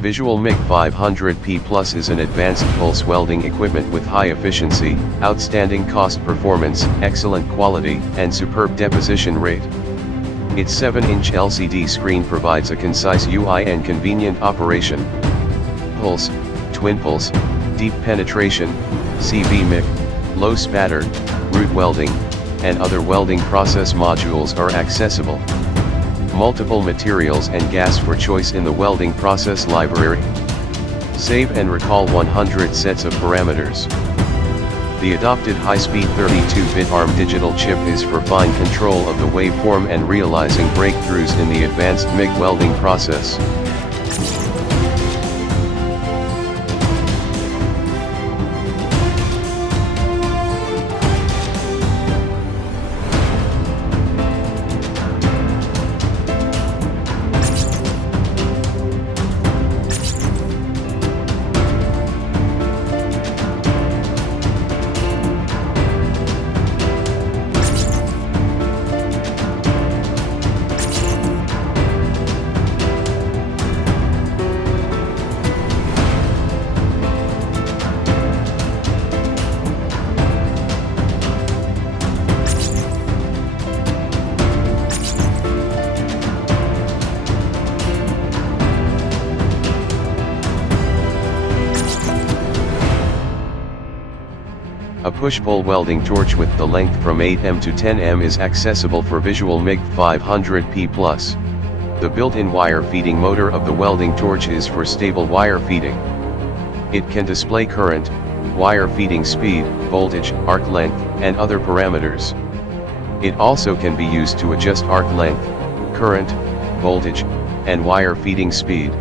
Visual MIG500P Plus is an advanced pulse welding equipment with high efficiency, outstanding cost performance, excellent quality, and superb deposition rate. Its 7-inch LCD screen provides a concise UI and convenient operation. Pulse, twin pulse, deep penetration, CV MIG, low spatter, root welding, and other welding process modules are accessible. Multiple materials and gas for choice in the welding process library. Save and recall 100 sets of parameters. The adopted high-speed 32-bit ARM digital chip is for fine control of the waveform and realizing breakthroughs in the advanced MIG welding process. A push-pull welding torch with the length from 8mm to 10mm is accessible for Visual MIG500P+. The built-in wire feeding motor of the welding torch is for stable wire feeding. It can display current, wire feeding speed, voltage, arc length, and other parameters. It also can be used to adjust arc length, current, voltage, and wire feeding speed.